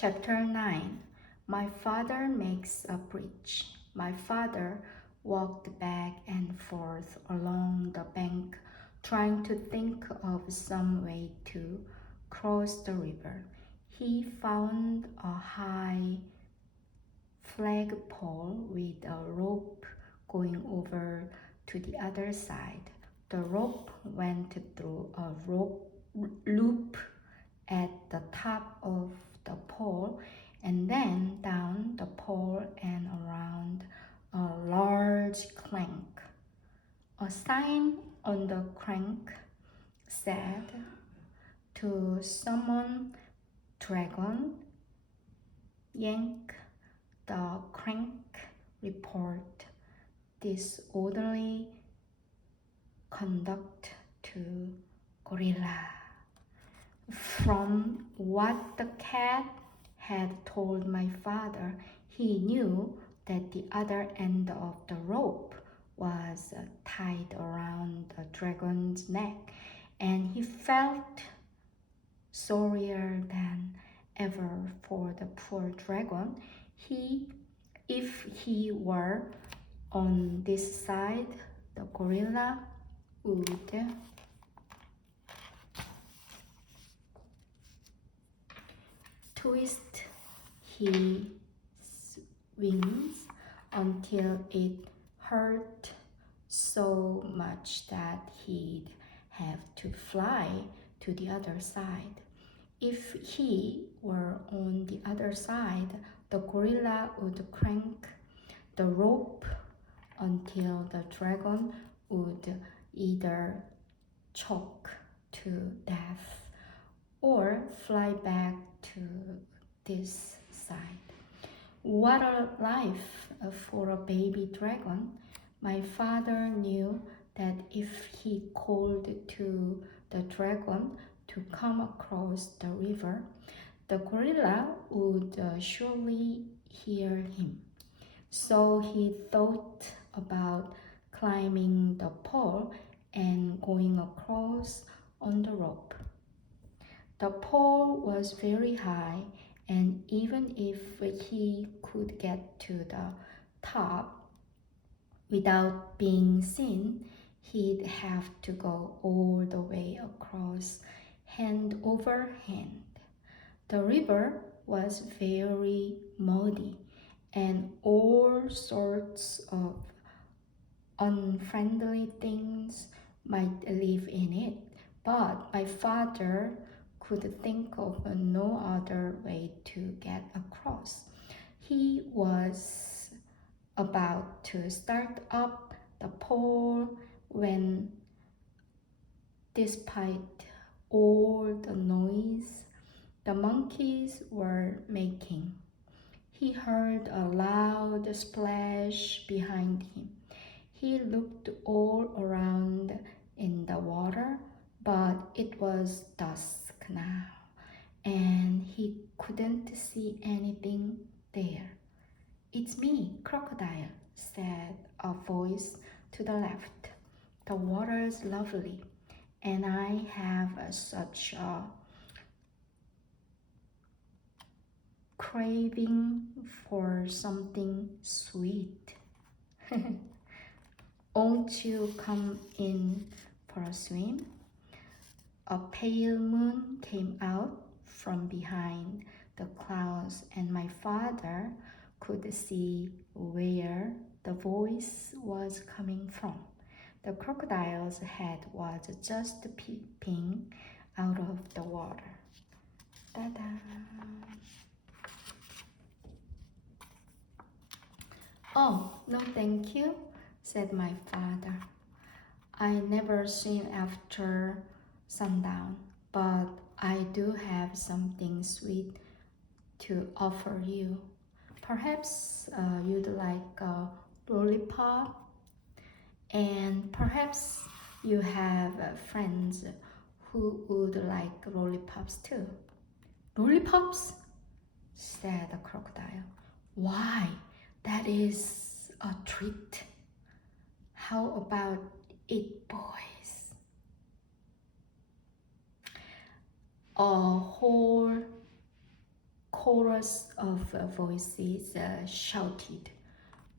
Chapter 9. My father makes a bridge. My father walked back and forth along the bank, trying to think of some way to cross the river. He found a high flagpole with a rope going over to the other side. The rope went through a loop at the top of the pole and then down the pole and around a large crank. A sign on the crank said, "To summon dragon, yank the crank, report disorderly conduct to gorilla." From what the cat had told my father, he knew that the other end of the rope was tied around the dragon's neck, and he felt sorrier than ever for the poor dragon. If he were on this side, the gorilla would twist his wings until it hurt so much that he'd have to fly to the other side. If he were on the other side, the gorilla would crank the rope until the dragon would either choke to death or fly back to this side. What a life for a baby dragon. My father knew that if he called to the dragon to come across the river, the gorilla would surely hear him. So he thought about climbing the pole and going across on the rope. The pole was very high, and even if he could get to the top without being seen, he'd have to go all the way across hand over hand. The river was very muddy, and all sorts of unfriendly things might live in it, but my father could think of no other way to get across. He was about to start up the pole when, despite all the noise the monkeys were making, he heard a loud splash behind him. He looked all around in the water, but it was dusk now, and he couldn't see anything there. "It's me, crocodile," said a voice to the left. "The water's lovely, and I have such a craving for something sweet. Won't you come in for a swim?" A pale moon came out from behind the clouds, and my father could see where the voice was coming from. The crocodile's head was just peeping out of the water. Ta-da! "Oh, no thank you," said my father. "I never swim after sundown, but I do have something sweet to offer you. Perhaps you'd like a lollipop, and perhaps you have friends who would like lollipops too." "Lollipops?" said the crocodile. "Why, that is a treat. How about it, boys?" A whole chorus of voices shouted,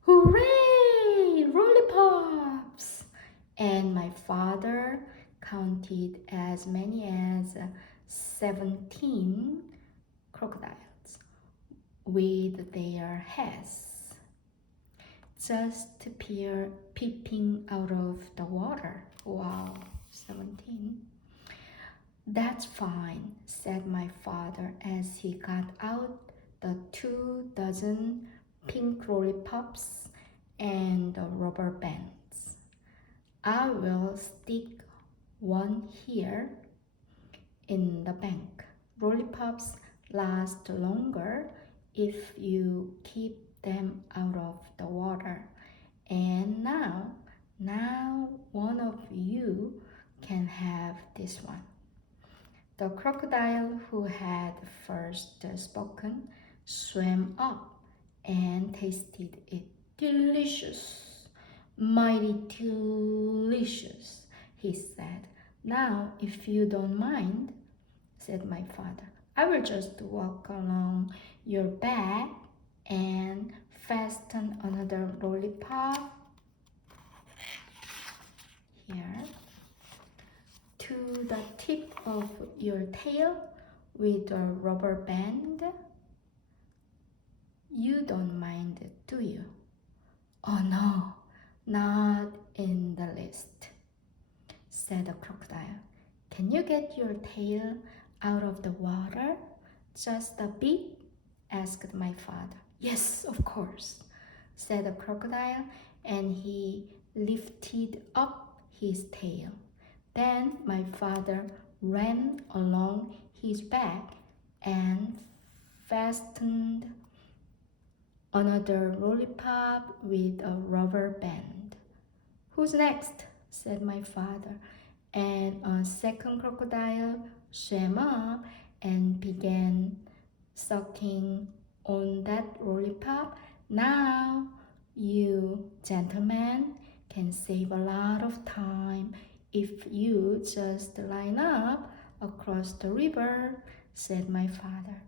"Hooray! Lollipops!" And my father counted as many as 17 crocodiles with their heads just peeping out of the water. Wow, 17. "That's fine," said my father as he got out the 24 pink lollipops and the rubber bands. "I will stick one here in the bank. Lollipops last longer if you keep them out of the water. And now one of you can have this one." The crocodile who had first spoken swam up and tasted it. "Delicious, mighty delicious," he said. "Now, if you don't mind," said my father, "I will just walk along your back and fasten another lollipop here to the tip of your tail with a rubber band. You don't mind, do you?" "Oh no, not in the least," said the crocodile. "Can you get your tail out of the water just a bit?" asked my father. "Yes, of course," said the crocodile, and he lifted up his tail. Then my father ran along his back and fastened another lollipop with a rubber band. "Who's next?" said my father, and a second crocodile swam up and began sucking on that lollipop. "Now, you gentlemen can save a lot of time if you just line up across the river," said my father.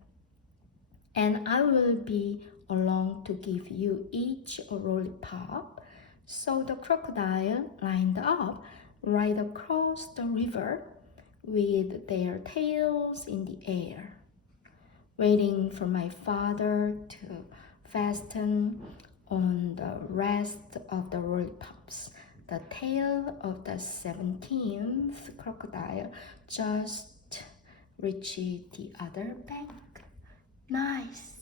"And I will be along to give you each a lollipop." So the crocodile lined up right across the river with their tails in the air, waiting for my father to fasten on the rest of the lollipops. The tail of the 17th crocodile just reached the other bank. Nice!